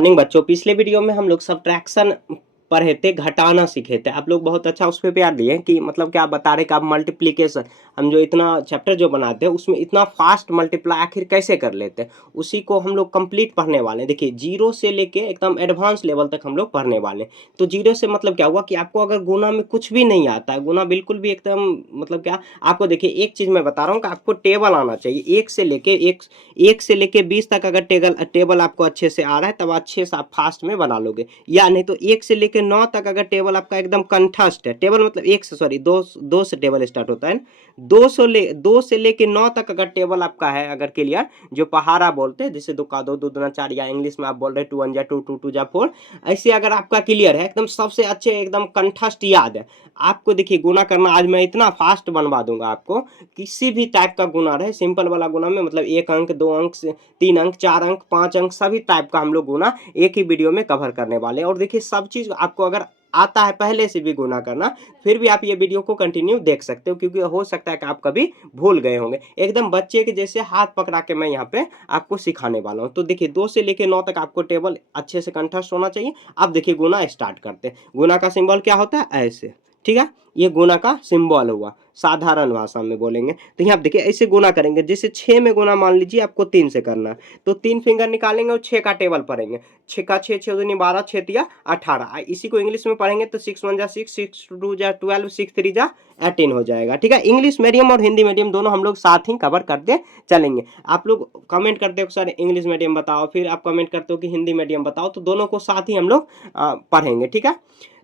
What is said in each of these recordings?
Morning बच्चों। पिछले video में हम लोग सब्ट्रैक्शन पढ़े थे, घटाना सीखे थे। आप लोग बहुत अच्छा उस पर प्यार दिए कि मतलब क्या बता रहे कि आप मल्टीप्लिकेशन, हम जो इतना चैप्टर जो बनाते हैं उसमें इतना फास्ट मल्टीप्लाई आखिर कैसे कर लेते हैं, उसी को हम लोग कंप्लीट पढ़ने वाले हैं। देखिए जीरो से लेके एकदम एडवांस लेवल तक हम लोग पढ़ने वाले हैं। तो जीरो से मतलब क्या हुआ कि आपको अगर गुना में कुछ भी नहीं आता है, गुना बिल्कुल भी एकदम मतलब क्या, आपको देखिए एक चीज मैं बता रहा हूँ कि आपको टेबल आना चाहिए। एक से लेके 20 तक अगर टेबल आपको अच्छे से आ रहा है तब अच्छे से आप फास्ट में बना लोगे। या नहीं तो 1 से लेके 9 तक अगर टेबल आपका एकदम कंठस्थ है, टेबल मतलब एक से सॉरी दो से टेबल स्टार्ट होता है। 2 से लेके 9 तक अगर टेबल आपका है अगर क्लियर, जो पहाड़ा बोलते हैं, जैसे 2 का 2, 2 दूना 4, या इंग्लिश में आप बोल रहे 2 1 जा 2, 2 2 जा 4, ऐसे अगर आपका क्लियर है एकदम सबसे अच्छे एकदम कंठस्थ याद है आपको। देखिए गुना करना आज मैं इतना फास्ट बनवा दूंगा आपको, किसी भी टाइप का गुना रहे, सिंपल वाला गुना में मतलब 1 अंक 2 अंक 3 अंक 4 अंक 5 अंक सभी टाइप का हम लोग गुना एक ही वीडियो में कवर करने वाले हैं। और देखिए सब चीज आपको अगर आता है पहले से भी गुना करना, फिर भी आप ये वीडियो को कंटिन्यू देख सकते हो, क्योंकि हो सकता है कि आप कभी भूल गए होंगे। एकदम बच्चे के जैसे हाथ पकड़ा के मैं यहाँ पे आपको सिखाने वाला हूँ। तो देखिए 2 से लेके 9 तक आपको टेबल अच्छे से कंठस्थ होना चाहिए। अब देखिए गुना स्टार्ट करते हैं। गुना का सिंबल क्या होता है, ऐसे, ठीक है, ये गुना का सिंबल हुआ, साधारण भाषा में बोलेंगे। तो यहाँ देखिए ऐसे गुना करेंगे, जैसे 6 में गुना मान लीजिए आपको 3 से करना है, तो 3 फिंगर निकालेंगे और 6 का टेबल पढ़ेंगे। 6 का 6, 6 दूनी 12, 6 तिया 18। इसी को इंग्लिश में पढ़ेंगे तो 6 1 जा 6, 6 2 जा 12, 6 3 जा 18 हो जाएगा। ठीक है, इंग्लिश मीडियम और हिंदी मीडियम दोनों हम लोग साथ ही कवर करते चलेंगे। आप लोग कमेंट करते हो सर इंग्लिश मीडियम बताओ, फिर आप कमेंट करते हो कि हिंदी मीडियम बताओ, तो दोनों को साथ ही हम लोग पढ़ेंगे। ठीक है,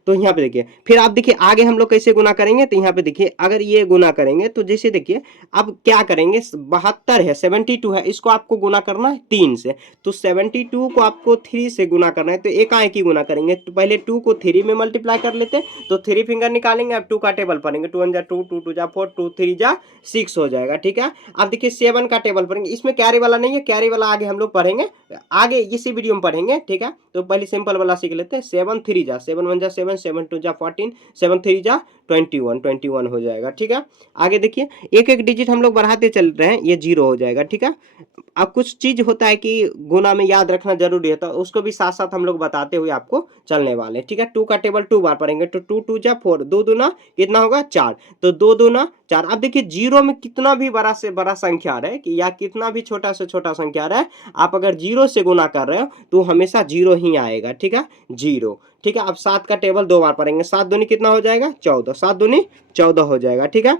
तो यहाँ पे देखिए फिर आप देखिए आगे हम लोग कैसे गुना करेंगे। तो यहाँ पे देखिए अगर ये गुना करेंगे तो जैसे देखिए अब क्या करेंगे, 72 है, 72 है, इसको आपको गुना करना है 3 से। तो 72 को आपको 3 से गुना करना है, तो एकाएक ही गुना करेंगे। तो पहले 2 को 3 में मल्टीप्लाई कर लेते हैं, तो 3 फिंगर निकालेंगे। अब 2 का टेबल पढ़ेंगे, 2 1 जा 2, 2 2 जा 4, 2 3 जा 6 हो जाएगा। ठीक है, अब देखिए 7 का टेबल पढ़ेंगे, इसमें कैरी वाला नहीं है, कैरी वाला आगे हम लोग पढ़ेंगे, आगे इसी वीडियो में पढ़ेंगे। ठीक है, तो पहले सिंपल वाला सीख लेते हैं। 7 3 जा 7 1 जा 7, 7 2 जा 14, 7 3 जा 21, 21 हो जाएगा। ठीक है, आगे देखिए एक एक डिजिट हम लोग बढ़ाते चल रहे हैं, ये 0 हो जाएगा। ठीक है, अब कुछ चीज होता है कि गुना में याद रखना जरूरी है, तो उसको भी साथ साथ हम लोग बताते हुए आपको चलने वाले हैं। ठीक है, 2 का टेबल 2 बार पढ़ेंगे, तो 2 2 जा 4, 2 दूना कितना होगा 4, तो 2 दूना 4। अब देखिए जीरो में कितना भी बड़ा से बड़ा संख्या रहे कि या कितना भी छोटा से छोटा संख्या रहे, आप अगर जीरो से गुना कर रहे हो तो हमेशा जीरो ही आएगा। ठीक है, जीरो। ठीक है, अब 7 का टेबल 2 बार पढ़ेंगे, 7 दूनी कितना हो जाएगा 14, 7 दूनी 14 हो जाएगा। ठीक है,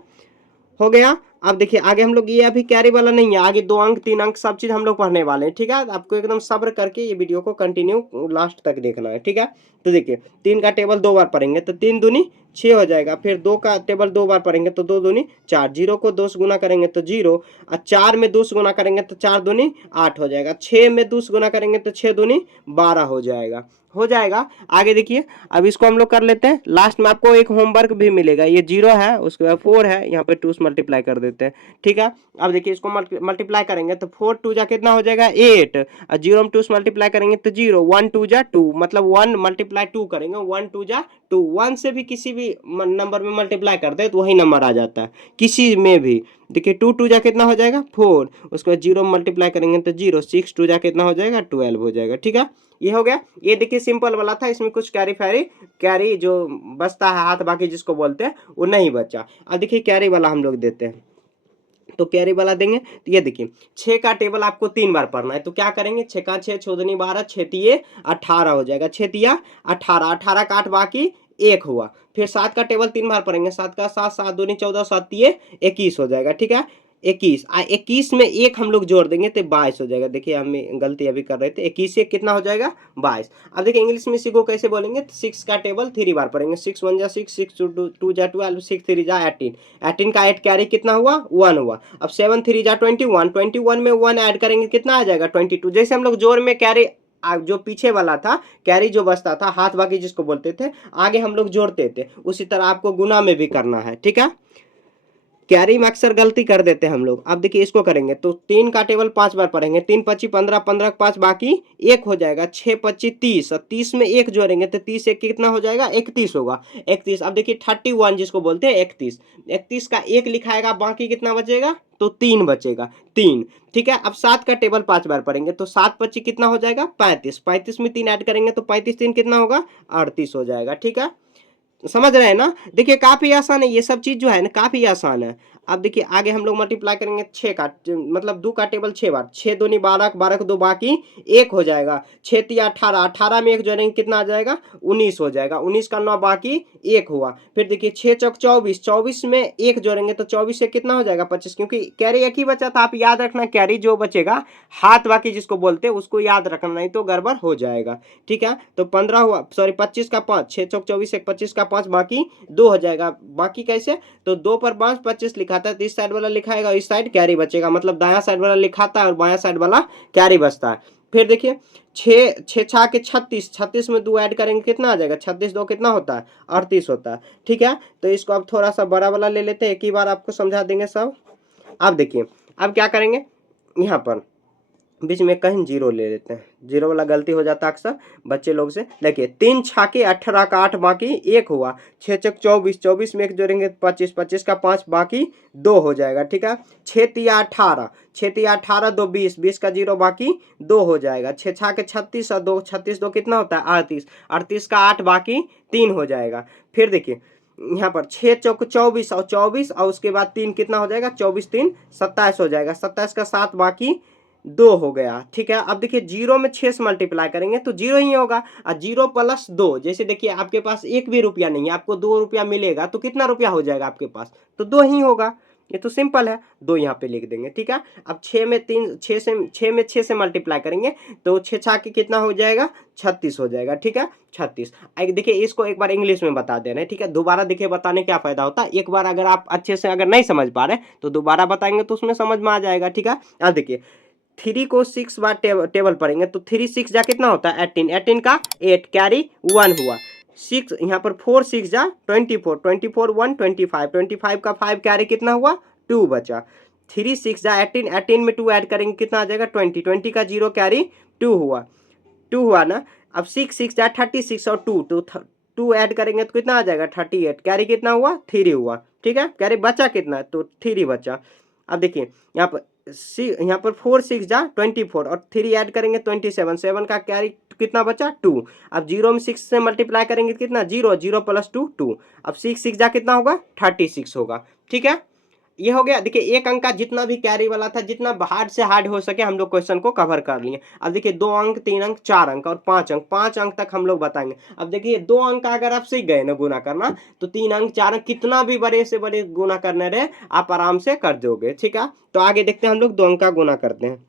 हो गया। अब देखिए आगे हम लोग, ये अभी कैरी वाला नहीं है, आगे 2 अंक 3 अंक सब चीज हम लोग पढ़ने वाले हैं। ठीक है, आपको एकदम सब्र करके ये वीडियो को कंटिन्यू लास्ट तक देखना है। ठीक है, तो देखिए 3 का टेबल 2 बार पढ़ेंगे, तो 3 दूनी 6 हो जाएगा। फिर 2 का टेबल 2 बार पढ़ेंगे, तो 2 दूनी 4, 0 को 2 से गुना करेंगे तो 0, और 4 में 2 से गुना करेंगे तो 4 दूनी 8 हो जाएगा। 6 में 2 से गुना करेंगे तो 6 दूनी 12 हो जाएगा। हो जाएगा। आगे देखिए अब इसको हम लोग कर लेते हैं। लास्ट में आपको एक होमवर्क भी मिलेगा, ये 0 है, उसके बाद 4 है, यहाँ पे 2 से मल्टीप्लाई कर देते हैं। ठीक है, अब देखिए इसको मल्टीप्लाई करेंगे तो 4 2 जा कितना हो जाएगा 8, और 0 में 2 से मल्टीप्लाई करेंगे तो 0, 1 2 जा 2, मतलब 1 मल्टीप्लाई 2 करेंगे, 1 2 जा 2, 1 से भी किसी भी नंबर में मल्टीप्लाई करते हैं तो वही नंबर आ जाता है किसी में भी। देखिए 2 2 जा कितना हो जाएगा 4, उसके बाद 0 मल्टीप्लाई करेंगे तो 0, 6 2 जा कितना हो जाएगा 12 हो जाएगा। ठीक है, ये हो गया। ये देखिए सिंपल वाला था, इसमें कुछ कैरी जो बचता है हाथ बाकी जिसको बोलते हैं वो नहीं बचा। अब देखिए कैरी वाला हम लोग देते हैं, तो कैरी वाला देंगे। तो ये देखिए 6 का टेबल आपको 3 बार पढ़ना है, तो क्या करेंगे 6 का 6, 6 दूनी 12, 6 तिये 18 हो जाएगा, 6 तिया 18, 18 का 8 बाकी 1 हुआ। फिर 7 का टेबल 3 बार पढ़ेंगे, 7 का 7, 7 दूनी 14, 7 तिये 21 हो जाएगा। ठीक है, 21, 21 में 1 हम लोग जोड़ देंगे तो 22 हो जाएगा। देखिए हम गलती अभी कर रहे थे, 21 से कितना हो जाएगा 22। अब देखिए इंग्लिश में इसी को कैसे बोलेंगे, तो 6 का टेबल 3 बार पढ़ेंगे, 6 1 जा 6, 6 2 जा 12, 6 3 जा 18, 18 का 8 कैरी कितना हुआ 1 हुआ। अब 7 3 जा 21, 21 में 1 ऐड करेंगे कितना आ जाएगा 22। जैसे हम लोग जोड़ में कैरी जो पीछे वाला था कैरी जो बचता था हाथ बाकी जिसको बोलते थे, आगे हम लोग जोड़ते थे, उसी तरह आपको गुना में भी करना है। ठीक है, कैरी में अक्सर गलती कर देते हैं हम लोग। अब देखिए इसको करेंगे तो 3 का टेबल 5 बार पढ़ेंगे, 3 पच्ची 15, 15 का 5 बाकी 1 हो जाएगा, 6 पच्ची 30 और 30 में 1 जोड़ेंगे तो 30 एक कितना हो जाएगा 31 होगा, 31। अब देखिए 31 जिसको बोलते हैं 31, 31 का 1 लिखाएगा, बाकी कितना बचेगा तो 3 बचेगा, 3। ठीक है, अब 7 का टेबल 5 बार पढ़ेंगे तो 7 पच्ची कितना हो जाएगा 35, 35 में 3 ऐड करेंगे तो 35 3 कितना होगा 38 हो जाएगा। ठीक है, समझ रहे हैं ना। देखिए काफी आसान है ये सब चीज जो है ना, काफी आसान है। अब देखिए आगे हम लोग मल्टीप्लाई करेंगे 6 का, मतलब 2 का टेबल 6 बार, 6 दूनी 12, 12 को 2 बाकी 1 हो जाएगा, 6 तिया 18, 18 में 1 जोड़ेंगे कितना आ जाएगा 19 हो जाएगा, 19 का 9 बाकी 1 हुआ। फिर देखिए 6 चौक 24, 24 में 1 जोड़ेंगे तो 24 से कितना हो जाएगा 25, क्योंकि कैरी एक ही बचा था। आप याद रखना कैरी जो बचेगा हाथ बाकी जिसको बोलते हैं उसको याद रखना, नहीं तो गड़बड़ हो जाएगा। ठीक है, तो 15 हुआ, सॉरी 25 का 5, 6 चौक 24, 1 25 का 5 बाकी 2 हो जाएगा। बाकी कैसे, तो 2 पर 5 25 लिखा था तो इस साइड वाला लिखाएगा, इस साइड कैरी बचेगा, मतलब दायां साइड वाला लिखाता है और बायां साइड वाला कैरी बचता है। फिर देखिए 6 6 छा के 36, 36 में 2 ऐड करेंगे कितना आ जाएगा 36 2 कितना होता है 38 होता है। ठीक है, तो इसको अब थोड़ा सा बड़ा वाला ले लेते हैं, एक ही बार आपको समझा देंगे सब। अब देखिए अब क्या करेंगे, यहाँ पर बीच में कहीं जीरो ले लेते हैं, जीरो वाला गलती हो जाता है अक्सर बच्चे लोग से। देखिए 3 छाके 18 का 8 बाकी 1 हुआ, 6 चक 24, 24 में 1 जोड़ेंगे 25, 25 का 5 बाकी 2 हो जाएगा। ठीक है, 6 तिया 18, 6 तिया 18 2 20, 20 का 0 बाकी 2 हो जाएगा, 6 छाके 36 और 2 36 2 कितना होता है 38, 38 का 8 बाकी 3 हो जाएगा। फिर देखिए यहाँ पर 6 चौक 24 और 24 और उसके बाद 3 कितना हो जाएगा 24 3 27 हो जाएगा, 27 का 7 बाकी 2 हो गया। ठीक है, अब देखिए 0 में 6 से मल्टीप्लाई करेंगे तो 0 ही होगा, और 0 प्लस 2, जैसे देखिए आपके पास 1 भी रुपया नहीं है, आपको 2 रुपया मिलेगा तो कितना रुपया हो जाएगा आपके पास, तो 2 ही होगा। ये तो सिंपल है, 2 यहाँ पे लिख देंगे। ठीक है, अब 6 में 6 से मल्टीप्लाई करेंगे तो 6 छा के कितना हो जाएगा 36 हो जाएगा। ठीक है, 36। देखिए इसको एक बार इंग्लिश में बता देना है। ठीक है, दोबारा देखिए बताने क्या फायदा होता है, एक बार अगर आप अच्छे से अगर नहीं समझ पा रहे तो दोबारा बताएंगे तो उसमें समझ में आ जाएगा। ठीक है, अब देखिए 3 को 6 बार टेबल पढ़ेंगे तो 3 6 जा कितना होता है 18, 18 का 8 कैरी 1 हुआ, 6 यहाँ पर 4 6 जा 24, 24 1 25, 25 का 5 कैरी कितना हुआ 2 बचा, 3 6 जा 18, 18 में 2 ऐड करेंगे कितना आ जाएगा 20, 20 का 0 कैरी 2 हुआ, 2 हुआ ना। अब 6 6 जा 36 और 2 तो 2 ऐड करेंगे तो कितना आ जाएगा 38, कैरी कितना हुआ 3 हुआ। ठीक है, कैरी बचा कितना तो 3 बचा। अब देखिए यहाँ पर यहाँ पर 4 6 जा 24 और 3 ऐड करेंगे 27, 7 का कैरी कितना बचा 2। अब 0 में 6 से मल्टीप्लाई करेंगे कितना 0, 0 प्लस 2 2। अब 6 6 जा कितना होगा 36 होगा। ठीक है, ये हो गया। देखिए एक अंक का जितना भी कैरी वाला था, जितना हार्ड से हार्ड हो सके हम लोग क्वेश्चन को कवर कर लिए। अब देखिए 2 अंक 3 अंक 4 अंक और 5 अंक, 5 अंक तक हम लोग बताएंगे। अब देखिए 2 अंक का अगर आप सीख गए ना गुना करना तो 3 अंक 4 अंक कितना भी बड़े से बड़े गुना करने रहे आप आराम से कर दोगे। ठीक है, तो आगे देखते हैं हम लोग 2 अंक का गुना करते हैं।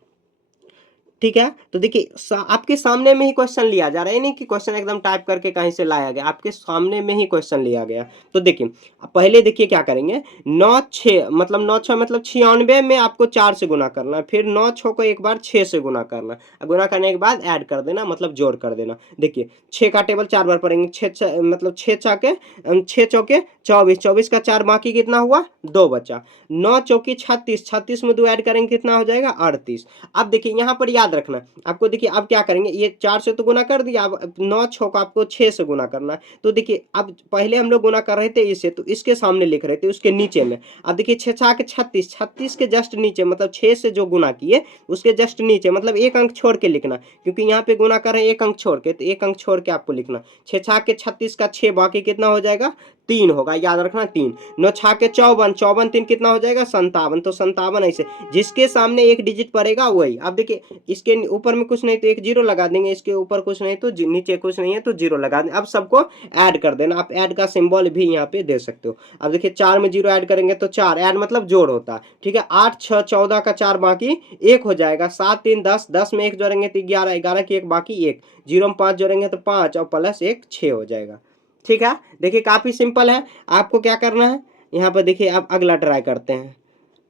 ठीक है, तो देखिए आपके सामने में ही क्वेश्चन लिया जा रहा है, नहीं कि क्वेश्चन एकदम टाइप करके कहीं से लाया गया, आपके सामने में ही क्वेश्चन लिया गया। तो देखिए पहले देखिए क्या करेंगे, 9 6 मतलब 9 6 मतलब 96 में आपको 4 से गुना करना है, फिर 9 6 को एक बार 6 से गुना करना है, गुना करने के बाद ऐड कर देना, मतलब जोड़ कर देना। देखिए 6 का टेबल 4 बार पढ़ेंगे, 6 मतलब 6 छके 6 चौके 24, 24 का 4 बाकी कितना हुआ 2 बचा, 9 चौकी 36, 36 में 2 ऐड करेंगे कितना हो जाएगा 38। अब देखिए यहाँ पर याद रखना आपको, देखिए अब क्या करेंगे, ये 4 से तो गुना कर दिया, अब 9 6 को आपको 6 से गुना करना है। तो देखिए अब पहले हम लोग गुना कर रहे थे इसे, तो इसके सामने लिख रहे थे उसके नीचे में। अब देखिए 6 6 के 36, 36 के जस्ट नीचे, मतलब 6 से जो गुना किए उसके जस्ट नीचे, मतलब एक अंक छोड़ के लिखना, क्योंकि यहाँ पे गुना कर रहे हैं एक अंक छोड़ के, तो एक अंक छोड़ के आपको लिखना। 6 6 के 36 का 6 बाकी कितना हो जाएगा 3 होगा, याद रखना 3। 9 6 के 54, 54 3 कितना हो जाएगा 57, तो 57 ऐसे जिसके सामने एक डिजिट पड़ेगा वही। अब देखिए इसके ऊपर में कुछ नहीं तो एक जीरो लगा देंगे, इसके ऊपर कुछ नहीं तो नीचे कुछ नहीं है तो जीरो लगा देंगे। अब सबको ऐड कर देना, आप ऐड का सिंबल भी यहाँ पे दे सकते हो। अब देखिए 4 में 0 ऐड करेंगे तो 4, ऐड मतलब जोड़ होता है। ठीक है, 8 6 14 का 4 बाकी 1 हो जाएगा, 7 3 10, 10 में 1 जोड़ेंगे तो 11, 11 की 1 बाकी 1, 0 में 5 जोड़ेंगे तो 5 और प्लस 1 6 हो जाएगा। ठीक है, देखिए काफी सिंपल है। आपको क्या करना है यहाँ पर, देखिए अब अगला ट्राई करते हैं।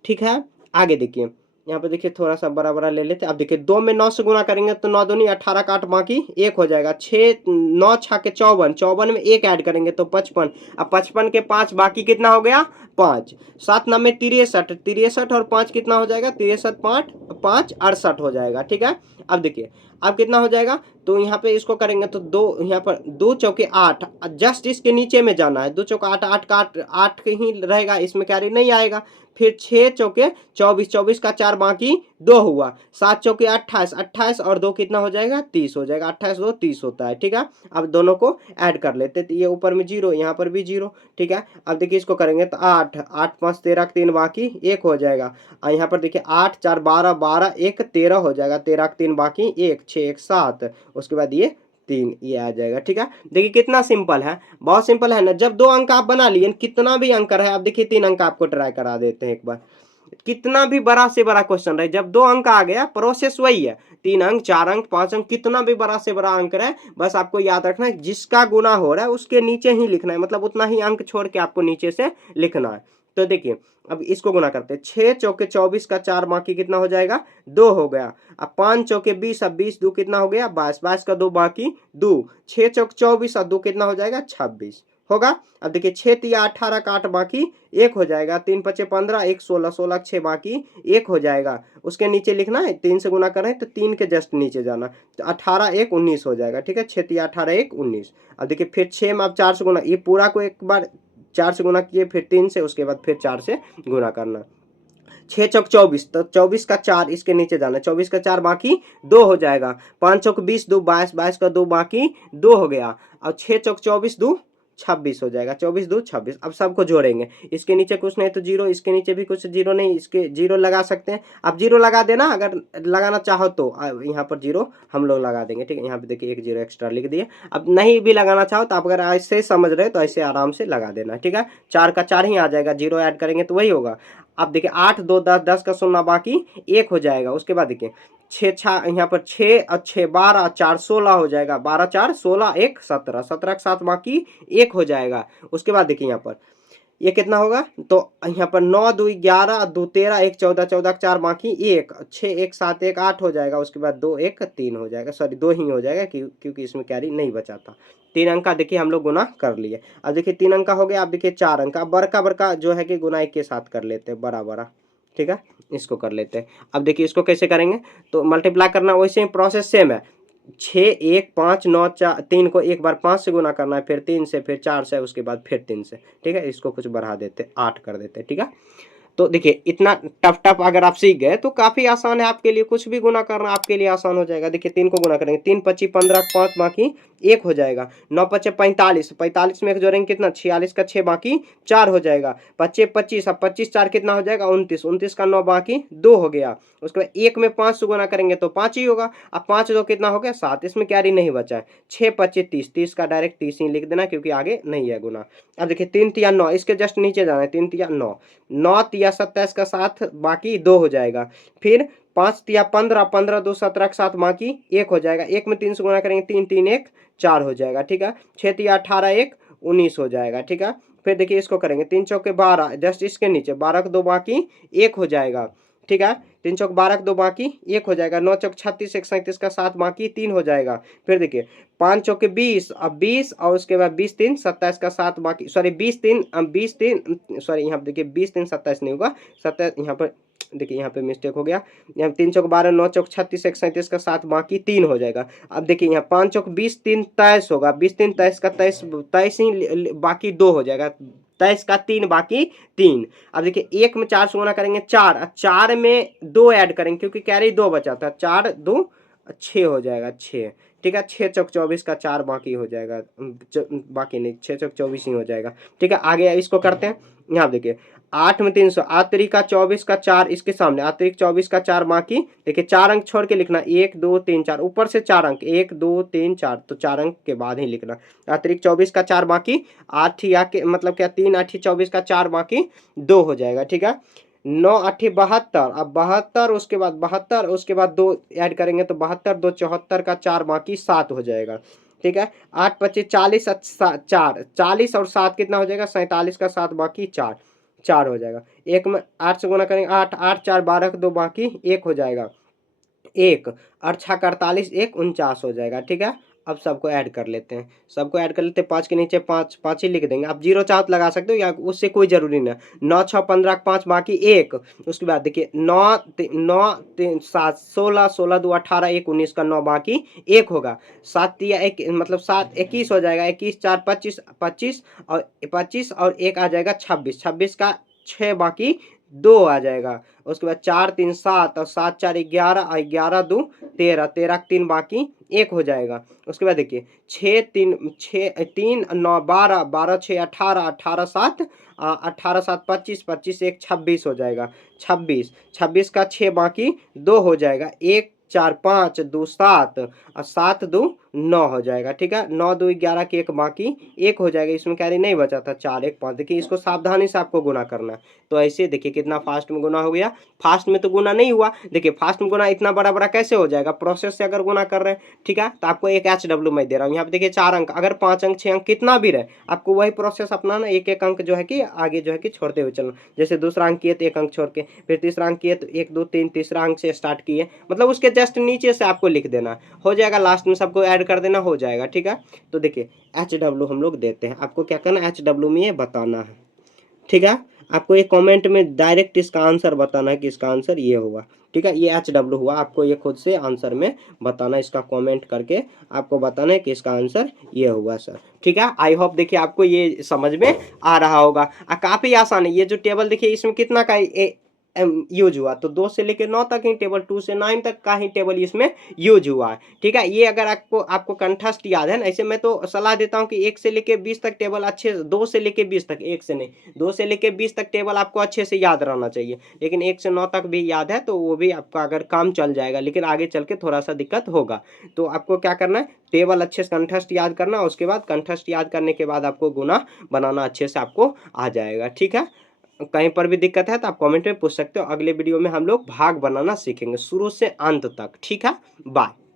ठीक है, आगे देखिए यहाँ पे देखिए थोड़ा सा बड़ा बड़ा ले लेते हैं। अब देखिए 2 में 9 से गुना करेंगे तो 9 दूनी 18 का 8 बाकी 1 हो जाएगा, 6 9 6 के 54, 54 में 1 ऐड करेंगे तो 55, अब 55 के 5 बाकी कितना हो गया 5, 7 9 में 63, 63 और 5 कितना हो जाएगा, 63 5 5 68 हो जाएगा, ठीक है। अब देखिए अब कितना हो जाएगा, तो यहाँ पे इसको करेंगे तो दो, यहाँ पर 2 चौके 8, जस्ट इसके नीचे में जाना है, 2 चौका 8, 8 का 8 8 ही रहेगा, इसमें कैरी नहीं आएगा। फिर 6 चौके 24, 24 का 4 बाकी 2 हुआ, 7 चौके 28, 28 और 2 कितना हो जाएगा, 30 हो जाएगा, 28 2 30 होता है, ठीक है। अब दोनों को ऐड कर लेते, तो ये ऊपर में 0, यहाँ पर भी 0, ठीक है। अब देखिए इसको करेंगे तो 8 8 5 13, 3 बाकी 1 हो जाएगा, और यहाँ पर देखिए 8 4 12, 12 1 13 हो जाएगा, 13 3 बाकी 1, 6 1 7, उसके बाद ये 3, ये आ जाएगा, ठीक है। देखिए कितना सिंपल है, बहुत सिंपल है ना। जब 2 अंक आप बना लिए, कितना भी अंक है, आप देखिए 3 अंक आपको ट्राई करा देते हैं एक बार, कितना भी बड़ा से बड़ा क्वेश्चन रहे, जब 2 अंक आ गया, प्रोसेस वही है, 3 अंक 4 अंक 5 अंक, कितना भी बड़ा से बड़ा अंक रहे, बस आपको याद रखना है जिसका गुना हो रहा है उसके नीचे ही लिखना है, मतलब उतना ही अंक छोड़ के आपको नीचे से लिखना है। तो देखिए अब इसको गुना करते हैं, 6 चौके 24 का 4 बाकी कितना हो जाएगा, 2 हो गया। अब 5 चौके 20, अब 20 2 कितना हो गया, 22, 22 का 2 बाकी 2, 6 चौक 24 और 2 कितना हो जाएगा, 26 होगा। अब देखिए 6 तिया 18 का 8 बाकी 1 हो जाएगा, 3 पचे 15, 1 16, 16 6 बाकी 1 हो जाएगा। उसके नीचे लिखना है, 3 से गुना करें तो 3 के जस्ट नीचे जाना, तो 18 1 19 हो जाएगा, ठीक है। 6 तिया 18 1 19। अब देखिए फिर 6 में आप 4 से गुना, ये पूरा को एक बार 4 से गुना किए, फिर 3 से, उसके बाद फिर 4 से गुना करना। 6 चौक 24, तो 24 का 4 इसके नीचे जाना, 24 का 4 बाकी 2 हो जाएगा। 5 चौक 20 2 22, 22 का 2 बाकी 2 हो गया। और 6 चौक 24 2 26 हो जाएगा, 24 2 26। अब सबको जोड़ेंगे, इसके नीचे कुछ नहीं तो 0, इसके नीचे भी कुछ 0 नहीं, इसके 0 लगा सकते हैं, आप 0 लगा देना अगर लगाना चाहो तो, यहाँ पर 0 हम लोग लगा देंगे, ठीक है। यहाँ पे देखिए एक 0 एक्स्ट्रा लिख दिए। अब नहीं भी लगाना चाहो तो आप अगर ऐसे समझ रहे तो ऐसे आराम से लगा देना, ठीक है। 4 का 4 ही आ जाएगा, 0 ऐड करेंगे तो वही होगा। अब देखिए 8 2 10, 10 का 0 बाकी 1 हो जाएगा। उसके बाद देखिए 6 6, यहाँ पर 6 और 6 12, 4 16 हो जाएगा, 12 4 16 1 17, 17 के 7 बाकी 1 हो जाएगा। उसके बाद देखिए यहाँ पर ये कितना होगा, तो यहाँ पर 9 2 11, 2 13, 1 14, 14 के 4 बाकी 1, 6 1 7 1 8 हो जाएगा। उसके बाद 2 1 3 हो जाएगा, सॉरी 2 ही हो जाएगा क्योंकि इसमें कैरी नहीं बचा था। 3 अंक का देखिए हम लोग गुना कर लिए। अब देखिए 3 अंक का हो गया। अब देखिए 4 अंक का, बड़का बड़का जो है कि गुना 1 के साथ कर लेते हैं, बड़ा बड़ा, ठीक है। इसको कर लेते हैं। अब देखिए इसको कैसे करेंगे, तो मल्टीप्लाई करना वैसे ही प्रोसेस सेम है। 6 1 5 9 4, 3 को एक बार 5 से गुना करना है, फिर 3 से, फिर 4 से, उसके बाद फिर 3 से, ठीक है। इसको कुछ बढ़ा देते, 8 कर देते, ठीक है। तो देखिए इतना टफ टफ अगर आप सीख गए तो काफी आसान है आपके लिए, कुछ भी गुना करना आपके लिए आसान हो जाएगा। देखिए 3 को गुना करेंगे, 3 25 15 5 बाकी 1 हो जाएगा। 9 पचे 45, 45 में एक जोड़ेंगे कितना, 46 का 6 बाकी 4 हो जाएगा। 25 25, अब 25 4 कितना हो जाएगा, 29, 29 का 9 बाकी 2 हो गया। उसके बाद 1 में 5 से गुना करेंगे तो 5 ही होगा। अब 5 2 कितना हो गया, 7, इसमें कैरी नहीं बचा है। 6 25 30, 30 का डायरेक्ट 30 ही लिख देना क्योंकि आगे नहीं है गुना। अब देखिए 3 तिया 9, इसके जस्ट नीचे जाना है, 3 तिया 9, 9 तिया 27 का 7 बाकी 2 हो जाएगा। फिर 5 तिया 15, 15 2 17 का 7 बाकी 1 हो जाएगा। 1 में 3 से गुना करेंगे, 3 3 1 4 हो जाएगा, ठीक है। 6 तिया 18 1 19 हो जाएगा, ठीक है। फिर देखिए इसको करेंगे, 3 चौके 12, जस्ट इसके नीचे 12 का 2 बाकी 1 हो जाएगा, ठीक है। 3 चौक 12 का 2 बाकी 1 हो जाएगा। 9 चौक 36 1 37 का 7 बाकी 3 हो जाएगा। फिर देखिए 5 चौके 20, अब 20 और उसके बाद 20 3 27 का 7 बाकी, सॉरी 20 3 सॉरी यहाँ पे देखिए 20 3 27 नहीं होगा, 27 यहाँ पर देखिए, यहाँ पे मिस्टेक हो गया। यहाँ 3 चौक 12, 9 चौक 36 1 37 का 7 बाकी 3 हो जाएगा। अब देखिए यहाँ 5 चौक 20 3 23 होगा, 20 3 23 का 23 23 ही बाकी 2 हो जाएगा, 23 का 3 बाकी 3। अब देखिए 1 में 4 से गुना करेंगे 4, 4 में 2 ऐड करेंगे क्योंकि कैरी 2 बचा था, 4 2 6 हो जाएगा, 6, ठीक है। 6 चौक 24 का 4 बाकी हो जाएगा, बाकी नहीं, 6 चौक 24 ही हो जाएगा, ठीक है। आगे इसको करते हैं। यहाँ देखिए 8 में 300, आतरी का 24 का 4 इसके सामने, अतिरिक्त 24 का 4 बाकी, देखिए 4 अंक छोड़ के लिखना, 1 2 3 4, ऊपर से 4 अंक 1 2 3 4, तो 4 अंक के बाद ही लिखना। अतिरिक्त 24 का 4 बाकी 8 या के मतलब क्या 3 8 24 का 4 बाकी 2 हो जाएगा, ठीक है। 9 8 72, अब 72 उसके बाद 72, उसके बाद 2 ऐड करेंगे तो 72 2 74 का 4 बाकी 7 हो जाएगा, ठीक है। 8 25 40 4, 40 और 7 कितना हो जाएगा, 47 का 7 बाकी 4, 4 हो जाएगा। 1 में 8 से गुना करेंगे, 8 8 4 12 का 2 बाकी 1 हो जाएगा, 1 और 6 का 48 1 49 हो जाएगा, ठीक है। अब सबको ऐड कर लेते हैं, सबको ऐड कर लेते हैं। 5 के नीचे 5, 5 ही लिख देंगे। आप 0 चाहो तो लगा सकते हो या उससे कोई ज़रूरी नहीं। 9 6 15 5 बाकी 1। उसके बाद देखिए 9 9 3 7 16 16 2 18 1 19 का 9 बाकी 1 होगा। 7 या 1 मतलब 7 21 हो जाएगा। 21 4 25 25 और 1 आ जाएगा 26। 26 का 6 बाकी 2 आ जाएगा। उसके बाद 4 3 7 और 7 4 11 और 11 2 13 13 3 बाकी 1 हो जाएगा। उसके बाद देखिए 6 3 9 12 12 6 18 18 7 18 7 25 25 1 26 हो जाएगा। 26 26 का 6 बाकी 2 हो जाएगा। 1 4 5 2 7 और 7 2 9 हो जाएगा। ठीक है, 9 2 11 के 1 बाकी 1 हो जाएगा। इसमें कैरी नहीं बचा था। 4 1 5। देखिए इसको सावधानी से आपको गुना करना है। तो ऐसे देखिए कितना फास्ट में गुना हो गया। फास्ट में तो गुना नहीं हुआ। देखिए फास्ट में गुना इतना बड़ा बड़ा कैसे हो जाएगा, प्रोसेस से अगर गुना कर रहे हैं। ठीक है, तो आपको एक HW मैं दे रहा हूँ। यहाँ पे देखिए 4 अंक, अगर 5 अंक 6 अंक कितना भी रहे, आपको वही प्रोसेस अपनाना। एक एक अंक जो है कि आगे जो है कि छोड़ते हुए चलना। जैसे दूसरा अंक किए तो 1 अंक छोड़ के, फिर तीसरा अंक किए तो 1 2 3 तीसरा अंक से स्टार्ट किए, मतलब उसके जस्ट नीचे से आपको लिख देना। हो जाएगा, लास्ट में सबको ऐड कर देना, हो जाएगा। ठीक है, तो देखिए HW हम लोग देते हैं। आपको क्या करना, HW में ये बताना है। ठीक है, आपको ये कमेंट में डायरेक्ट इसका आंसर बताना है कि इसका आंसर ये होगा। ठीक है, ये HW हुआ। आपको ये खुद से आंसर में बताना, इसका कमेंट करके आपको बताना है कि इसका आंसर ये हुआ सर। ठीक है, आई होप देखिए आपको ये समझ में आ रहा होगा। काफ़ी आसान है। ये जो टेबल देखिए इसमें कितना का यूज हुआ, तो 2 से लेकर 9 तक ही टेबल, 2 से 9 तक का ही टेबल इसमें यूज हुआ है। ठीक है, ये अगर आपको कंठस्थ याद है ना, ऐसे मैं तो सलाह देता हूँ कि 1 से लेकर 20 तक टेबल अच्छे, 2 से लेकर 20 तक, 1 से नहीं, 2 से लेकर 20 तक टेबल आपको अच्छे से याद रहना चाहिए। लेकिन 1 से 9 तक भी याद है तो वो भी आपका अगर काम चल जाएगा, लेकिन आगे चल के थोड़ा सा दिक्कत होगा। तो आपको क्या करना है, टेबल अच्छे से कंठस्थ याद करना। उसके बाद कंठस्थ याद करने के बाद आपको गुना बनाना अच्छे से आपको आ जाएगा। ठीक है, कहीं पर भी दिक्कत है तो आप कमेंट में पूछ सकते हो। अगले वीडियो में हम लोग भाग बनाना सीखेंगे शुरू से अंत तक। ठीक है, बाय।